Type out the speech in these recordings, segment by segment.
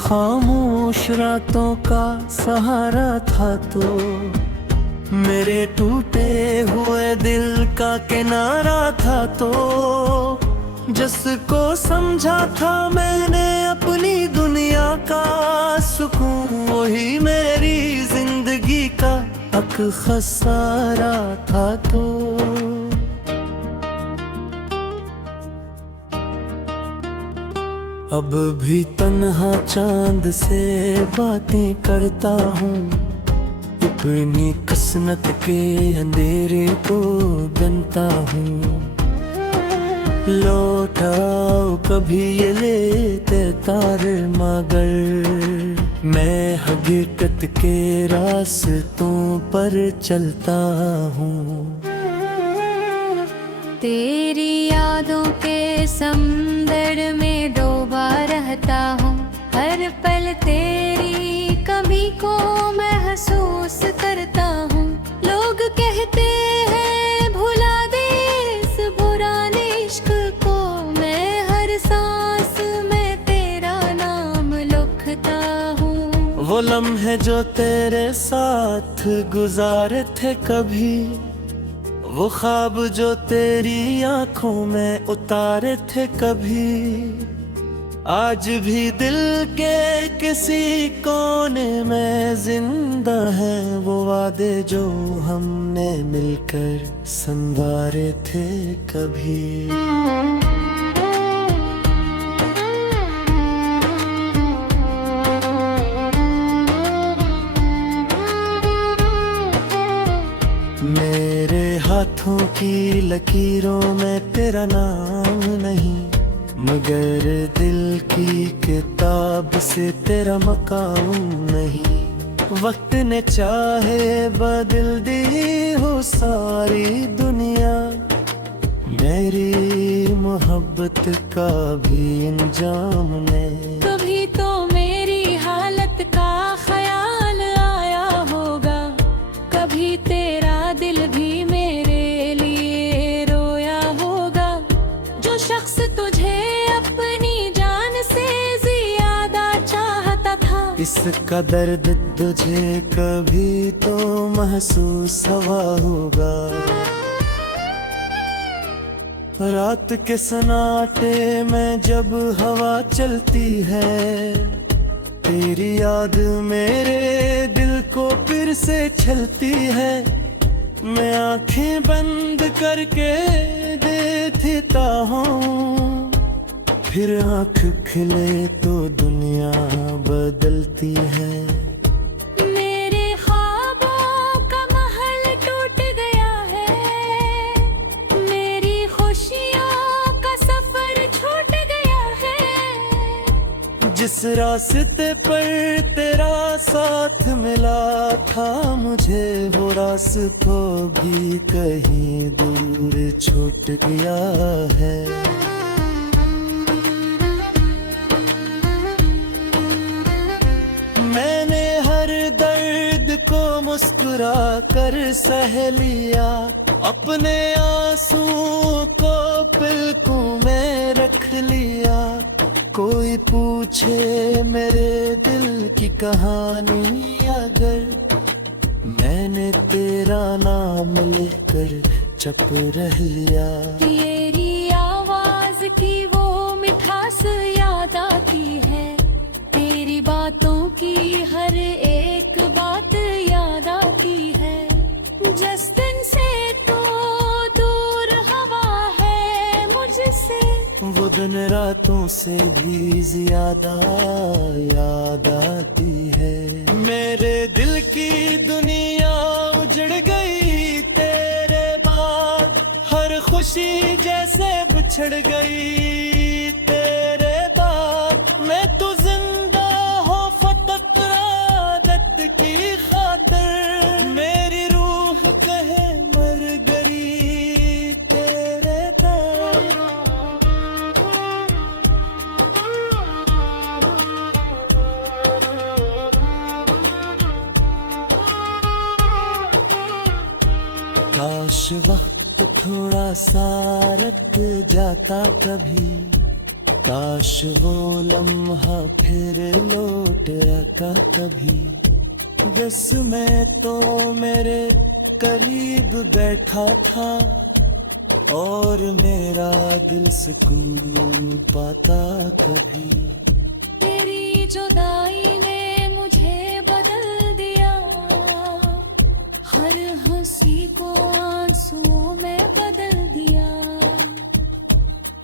खामोश रातों का सहारा था तो मेरे टूटे हुए दिल का किनारा था तो जिसको समझा था मैंने अपनी दुनिया का सुकून वही मेरी जिंदगी का हक खसारा था तो अब भी तन्हा चांद से बातें करता हूँ अपनी किस्मत के अंधेरे को गिनता हूँ लौटाओ कभी ये लेते तारे मगर मैं हकीकत के रास्तों पर चलता हूँ तेरी यादों के समुंदर में डूबा रहता हूँ हर पल तेरी कमी को महसूस करता हूँ लोग कहते हैं भुला दे इस पुराने इश्क को मैं हर सांस में तेरा नाम लिखता हूँ वो लम्हे जो तेरे साथ गुजारे थे कभी वो ख्वाब जो तेरी आंखों में उतारे थे कभी आज भी दिल के किसी कोने में जिंदा है वो वादे जो हमने मिलकर संवारे थे कभी मेरे हाथों की लकीरों में तेरा नाम नहीं मगर दिल की किताब से तेरा मकाम नहीं वक्त ने चाहे बदल दी हो सारी दुनिया मेरी मोहब्बत का भी इंजाम नहीं कभी तो मेरी हालत का ख्याल आया होगा कभी तेरा दिल भी मेरे लिए रोया होगा जो शख्स तुझे अपनी जान से ज्यादा चाहता था इसका दर्द तुझे कभी तो महसूस हुआ होगा रात के सन्नाटे में जब हवा चलती है तेरी याद मेरे दिल को फिर से छलती है मैं आंखें बंद करके देखता हूँ फिर आंख खिले तो दुनिया बदलती है मेरे ख्वाबों का महल टूट गया है मेरी खुशियों का सफर छूट गया है जिस रास्ते पर तेरा साथ मिला था मुझे वो रास्ता भी कहीं दूर छूट गया है मैंने हर दर्द को मुस्कुरा कर सह लिया अपने आंसुओं को पलकों में रख लिया कोई पूछे मेरे दिल की कहानी अगर मैंने तेरा नाम लेकर चुप रह लिया तेरी आवाज की वो मिठास याद आती है तेरी बातों की हर एक बात याद आती है जिस दिन से तो दूर हवा है मुझसे वो दिन रातों से भी ज्यादा याद आती है मेरे दिल की दुनिया उजड़ गई तेरे बाद हर खुशी जैसे बिछड़ गई तेरे बाद मैं तो जिंदा हो फकत आदत की खातिर मेरी रूह कहे मर गई तेरे बाद काश वक्त थोड़ा सा रुक जाता कभी काश वो लम्हा फिर लौट आता कभी, बस मैं तो मेरे करीब बैठा था और मेरा दिल सुकून पाता कभी। तेरी जुदाई ने मुझे बदल दिया, हर हंसी को आंसुओं में बदल दिया।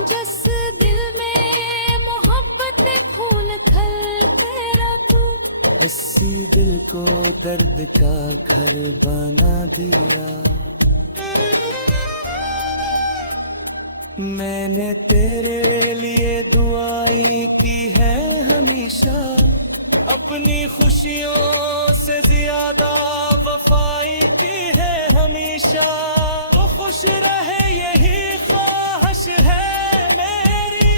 जिस दिल में मोहब्बत फूल खिलते रहा तू, उसी दिल को दर्द का घर बना दिया। मैंने तेरे लिए दुआएं की है हमेशा, अपनी खुशियों से ज्यादा वफाई की है हमेशा। तो खुश रहे यही ख्वाहिश है मेरी,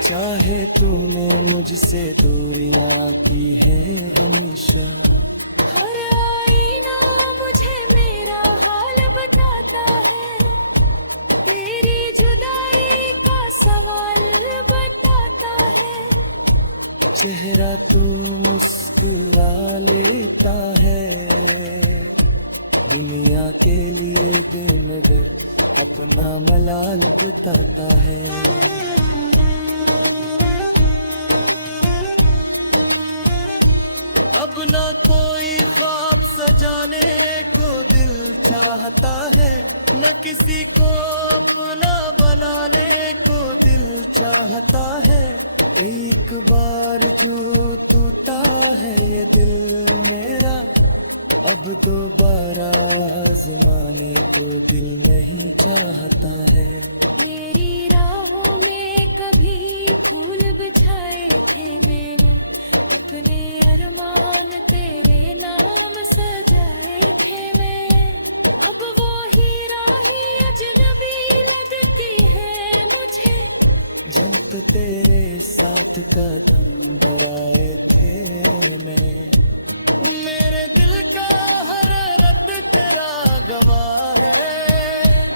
चाहे तूने मुझसे दूरियां की है हमेशा। हर आईना मुझे मेरा हाल बताता है, तेरी जुदाई का सवाल बताता है। चेहरा तू मुस्कुरा लेता है, दुनिया के लिए बेनगर अपना मलाल बताता है। अब ना कोई ख्वाब सजाने को दिल चाहता है, न किसी को अपना बनाने को दिल चाहता है। एक बार जो टूटा है ये दिल मेरा, अब दोबारा आजमाने को दिल नहीं चाहता है। मेरी राहों में कभी फूल बिछाए थे मैंने, अपने अरमान तेरे नाम सजाए थे मैं। अब वो ही राही अजनबी लगती है मुझे, जब तो तेरे साथ कदम बढ़ाए थे मैं। मेरे दिल का हर रत तेरा गवाह है,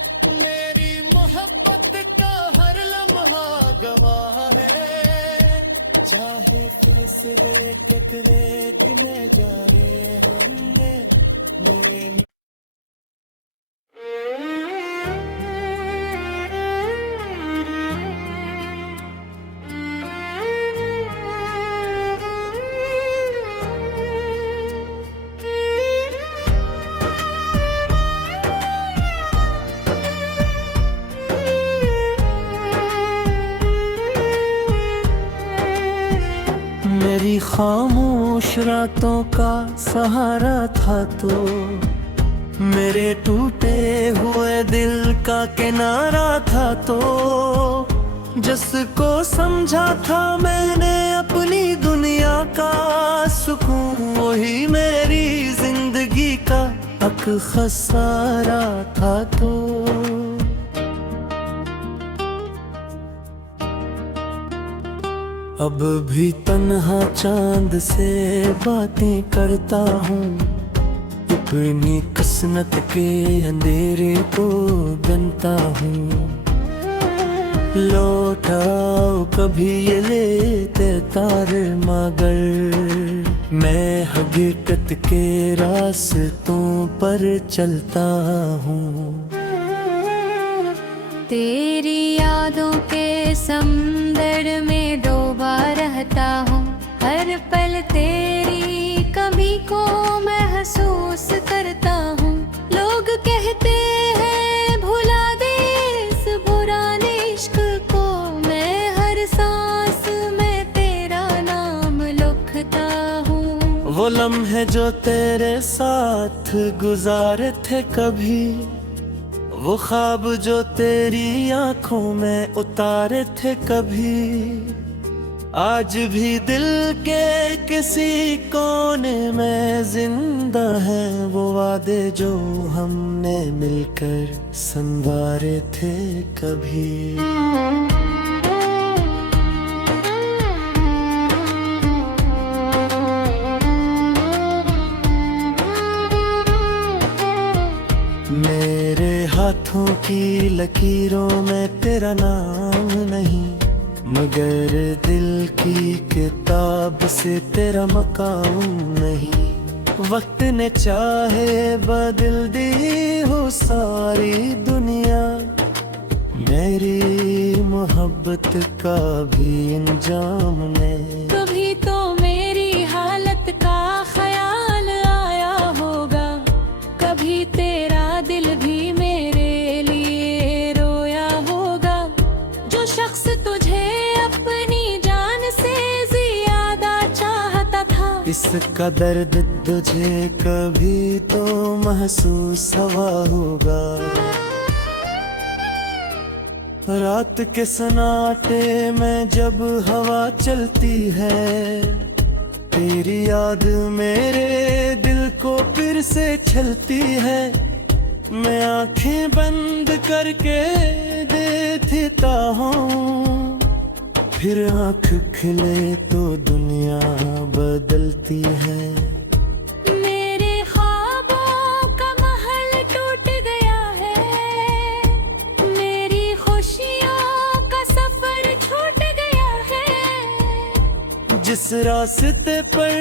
मेरी मोहब्बत का हर लम्हा गवाह है। चाहे फैसले कितने दिन जाने हमने मेरे मेरी खामोश रातों का सहारा था तो, मेरे टूटे हुए दिल का किनारा था तो। जिसको समझा था मैंने अपनी दुनिया का सुकून, वही मेरी जिंदगी का हक खसारा था तो। अब भी तन्हा चांद से बातें करता हूँ, अपनी किस्मत के अंधेरे को बनता हूँ। लौटाओ कभी ये लेते तार मगर, मैं हकीकत के रास्तों पर चलता हूँ। तेरी यादों के समंदर में डूबा रहता हूँ, हर पल तेरी कमी को महसूस करता हूँ। लोग कहते हैं भुला दे इस पुराने इश्क को, मैं हर सांस में तेरा नाम लिखता हूँ। वो लम्हे जो तेरे साथ गुजारे थे कभी, वो ख्वाब जो तेरी आंखों में उतारे थे कभी, आज भी दिल के किसी कोने में जिंदा है। वो वादे जो हमने मिलकर संवारे थे कभी। मेरे हाथों की लकीरों में तेरा नाम नहीं, मगर दिल की किताब से तेरा मकाम नहीं। वक्त ने चाहे बदल दी हो सारी दुनिया, मेरी मोहब्बत का भी इंजाम नहीं। कभी तो मेरी हालत का ख्याल आया होगा, कभी तेरा दिल भी मेरे लिए रोया होगा। जो शख्स तुझे अपनी जान से ज्यादा चाहता था, इसका दर्द तुझे कभी तो महसूस हुआ होगा। रात के सन्नाटे में जब हवा चलती है, तेरी याद मेरे दिल को फिर से छलती है। मैं आंखें बंद करके देखता हूँ, फिर आंख खिले तो दुनिया बदलती है। मेरे ख्वाबों का महल टूट गया है, मेरी खुशियों का सफर छूट गया है। जिस रास्ते पर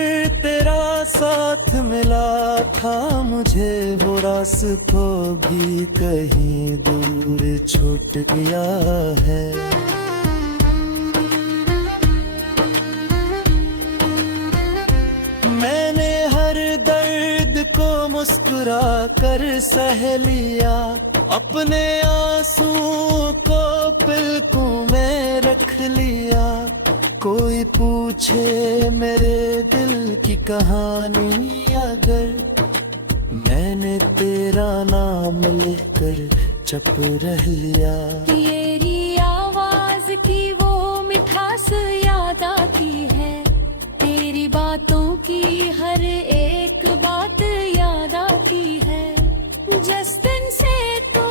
तेरा साथ मिला था मुझे, वो रास्ता भी कहीं दूर छूट गया है। मैंने हर दर्द को मुस्कुरा कर सह लिया, अपने आंसुओं को पलकों में रख लिया। कोई पूछे मेरे दिल की कहानी अगर, मैंने तेरा नाम लेकर चुप रह लिया। तेरी आवाज की वो मिठास याद आती है, तेरी बातों की हर एक बात याद आती है। जिस दिन से तो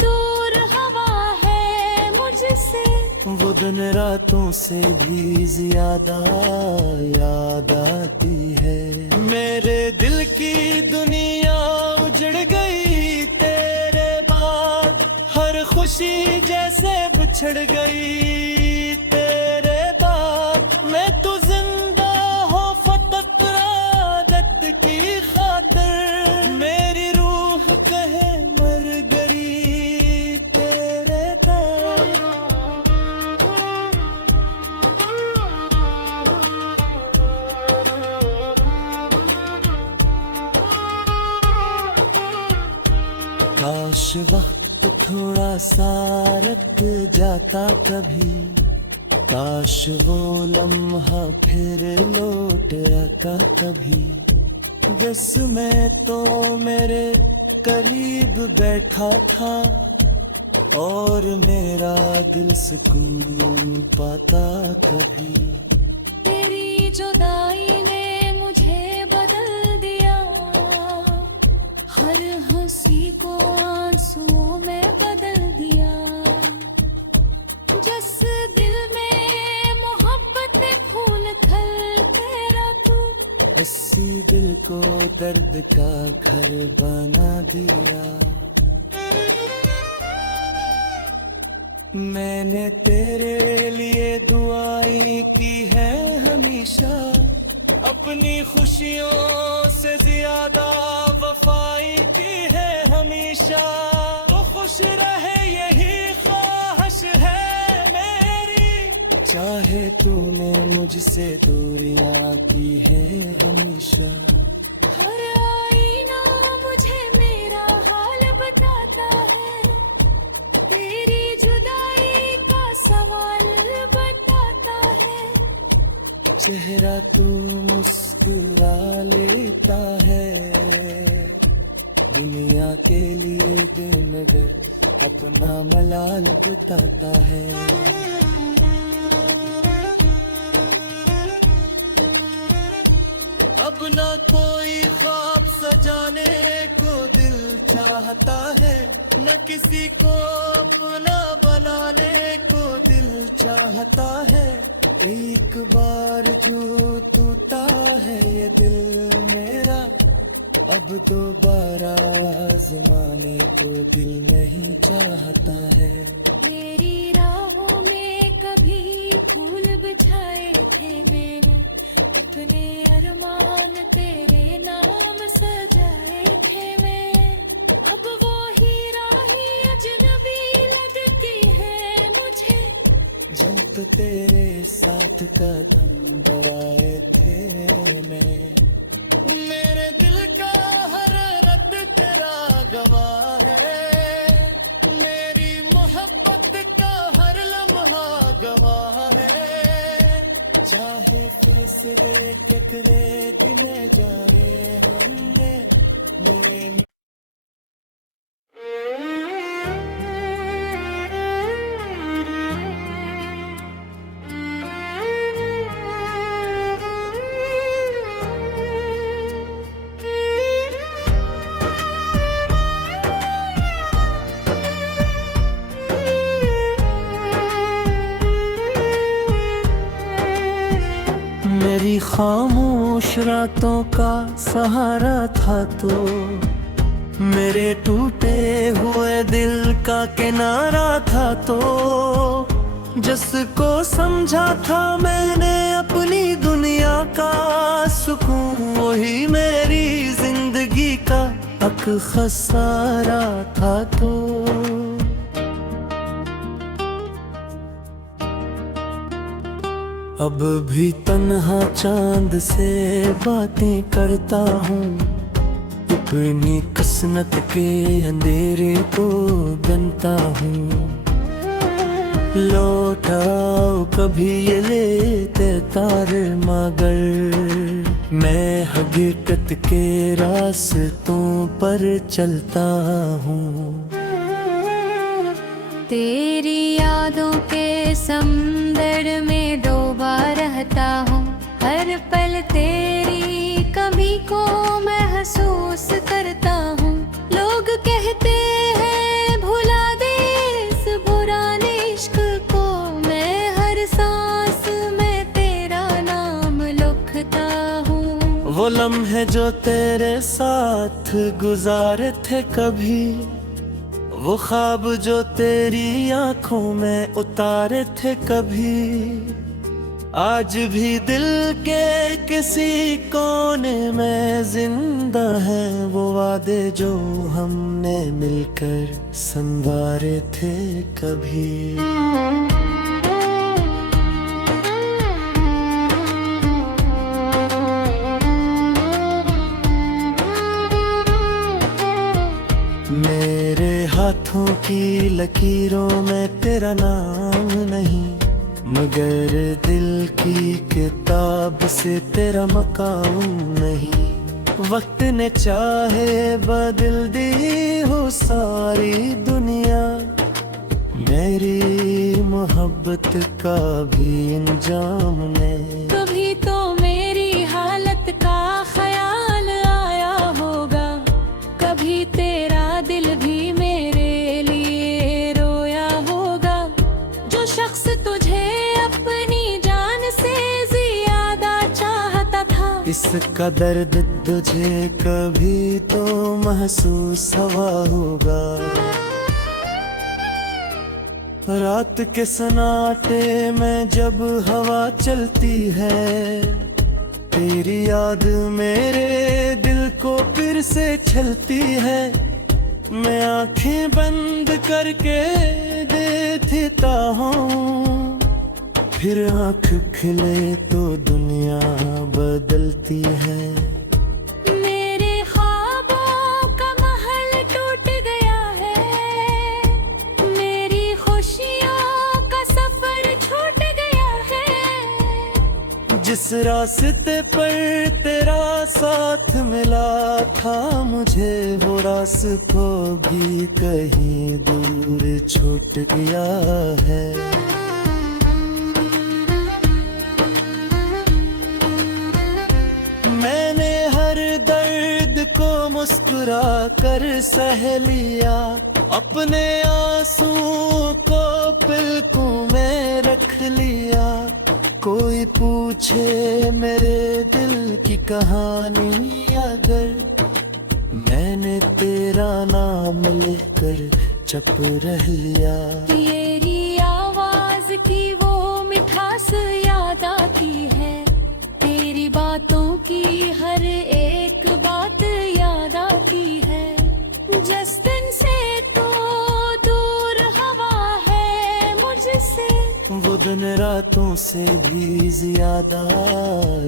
दूर हवा है मुझसे, वो दिन रातों से भी ज्यादा याद आती है। मेरे दिल की दुनिया उजड़ गई तेरे बाद, हर खुशी जैसे बिछड़ गई तेरे बाद। मैं तो जिंदा हो फकत आदत की खातिर, मेरी रूह कहे मर गई तेरे बाद। काश वक्त थोड़ा सा रुक जाता कभी, काश वो लम्हा फिर लौट आता कभी। जिसमें तो मेरे करीब बैठा था और मेरा दिल सुकून पाता कभी। तेरी जुदाई ने मुझे बदल दिया, हर हंसी को आंसुओं में बदल दिया। जिस दिल में मोहब्बत फूल खिल तेरा तू, इसी दिल को दर्द का घर बना दिया। मैंने तेरे लिए दुआएं की है हमेशा, अपनी खुशियों से ज्यादा वफाई की है हमेशा। तो खुश रहे यही ख्वाहिश है मेरी, चाहे तूने मुझसे दूरियां की है हमेशा। हर आईना मुझे मेरा हाल बताता है, तेरी जुदाई का सवाल बताता है। चेहरा तू मुस्कुरा लेता है, दुनिया के लिए बेनगर अपना मलाल बताता है। अब ना कोई ख्वाब सजाने को दिल चाहता है, न किसी को अपना बनाने को दिल चाहता है। एक बार जो टूटा है ये दिल मेरा, अब दोबारा आजमाने को दिल नहीं चाहता है। मेरी राहों में कभी फूल बिछाए थे मैंने, अपने अरमान तेरे नाम सजाए थे मैं। अब वो हीरा ही अजनबी लगती है मुझे। जब तो तेरे साथ कदम बढ़ाए थे मैं, मेरे दिल का हर रत तेरा गवाह है, मेरी मोहब्बत का हर लम्हा गवाह है। चाहे फैसले कितने दिन जाने हमने मेरे मेरी खामोश रातों का सहारा था तो, मेरे टूटे हुए दिल का किनारा था तो, जिसको समझा था मैंने अपनी दुनिया का सुकून, वही मेरी जिंदगी का हक खसारा था तो। अब भी तन्हा चांद से बातें करता हूँ, अपनी किस्मत के अंधेरे को गिनता हूँ। लौटाओ कभी ये लेते तार मगर, मैं हकीकत के रास्तों पर चलता हूँ। तेरी यादों के समुंदर में डूबा रहता हूँ, हर पल तेरी कमी को महसूस करता हूँ। लोग कहते हैं भुला दे इस पुराने इश्क को, मैं हर सांस में तेरा नाम लिखता हूँ। वो लम्हे जो तेरे साथ गुजारे थे कभी, वो ख्वाब जो तेरी आंखों में उतारे थे कभी, आज भी दिल के किसी कोने में जिंदा है वो वादे जो हमने मिलकर संवारे थे कभी। मेरे हाथों की लकीरों में तेरा नाम नहीं, मगर दिल की किताब से तेरा मकाम नहीं। वक्त ने चाहे बदल दी हो सारी दुनिया, मेरी मोहब्बत का भी इंजाम नहीं। कभी तो मेरी हालत का ख्याल आया होगा, कभी तेरा दिल भी मेरे लिए रोया होगा। जो शख्स तुझे अपनी जान से ज्यादा चाहता था, इसका दर्द तुझे कभी तो महसूस हुआ होगा। रात के सन्नाटे में जब हवा चलती है, तेरी याद मेरे दिल को फिर से छलती है। मैं आंखें बंद करके देखता हूँ, फिर आंख खिले तो दुनिया बदलती है। मेरे ख्वाबों का महल टूट गया है, मेरी खुशियों का सफर छूट गया है। जिस रास्ते पर तेरा साथ मिला था मुझे, वो रास्ता भी कहीं दूर छूट गया है। मैंने हर दर्द को मुस्कुरा कर सह लिया, अपने आंसुओं को पलकों में रख लिया। कोई पूछे मेरे दिल की कहानी अगर, मैंने तेरा नाम लेकर चुप रह लिया। तेरी आवाज की वो मिठास याद आती है, तेरी बातों की हर एक बात याद आती है। जिस दिन से तो दूर हवा है मुझसे, वो दिन रातों से भी ज्यादा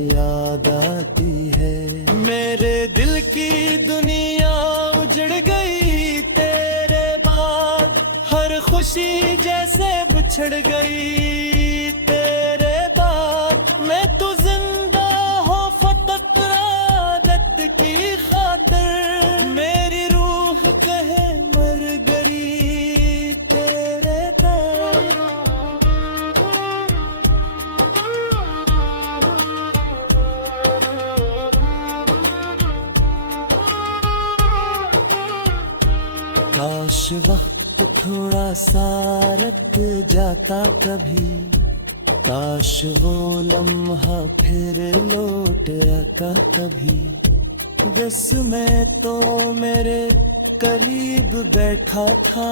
याद आती है। मेरे दिल की दुनिया उजड़ गई तेरे बाद, हर खुशी जैसे बिछड़ गई तेरे बाद। मैं तो जिंदा हो फकत आदत की खातिर, मेरी रूह कहे मर गई तेरे बाद। काश वक्त थोड़ा सा रुक जाता कभी, काश वो लम्हा फिर लौट आता कभी, जिसमें तो मेरे करीब बैठा था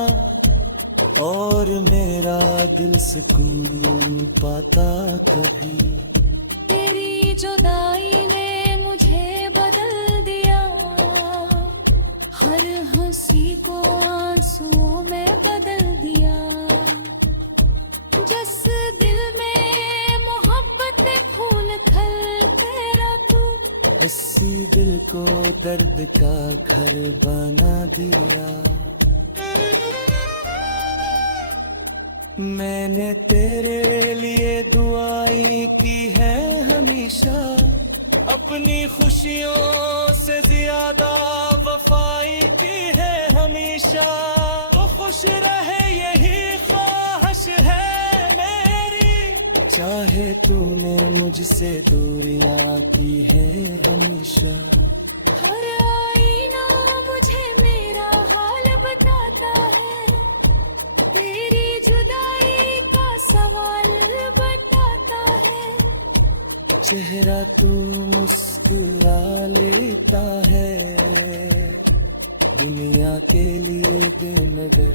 और मेरा दिल सुकून पाता कभी। तेरी जुदाई ने मुझे बदल दिया, हर हंसी को आंसुओं में बदल दिया। जिस दिल में मोहब्बत फूल खिल तेरा तू, इसी दिल को दर्द का घर बना दिया। मैंने तेरे लिए दुआएं की है हमेशा, अपनी खुशियों से ज्यादा वफाई की है हमेशा। तो खुश रहे यही ख्वाहिश है मेरी, चाहे तूने मुझसे दूरियां की है हमेशा। हर आईना मुझे मेरा हाल बताता है, तेरी जुदाई का सवाल बताता है। चेहरा तू मुस्कुरा लेता है, दुनिया के लिए बेनज़र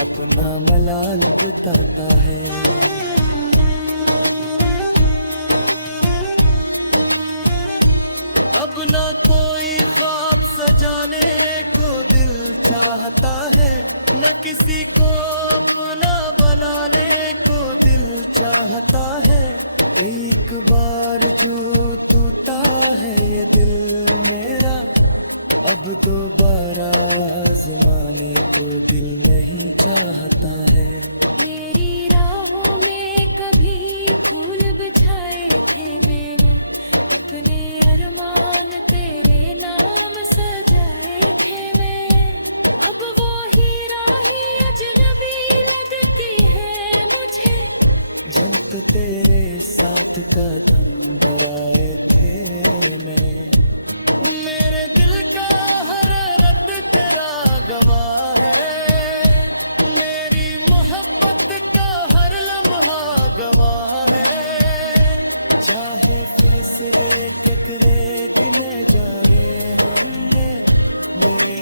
अपना मलाल बताता है। अब ना कोई ख्वाब सजाने को दिल चाहता है, न किसी को अपना बनाने को दिल चाहता है। एक बार जो टूटा है ये दिल मेरा, अब दोबारा आजमाने को दिल नहीं चाहता है। मेरी राहों में कभी फूल बिछाए थे मैंने, अपने अरमान तेरे नाम सजाए थे मैं। अब वो ही राही अजनबी लगती है मुझे, जब तो तेरे साथ कदम बढ़ाए थे मैं। मेरे दिल का हर रत तेरा गवाह है, मेरी मोहब्बत का हर लम्हा गवाह है। चाहे फैसले कितने दिन जाने हमने, मेरे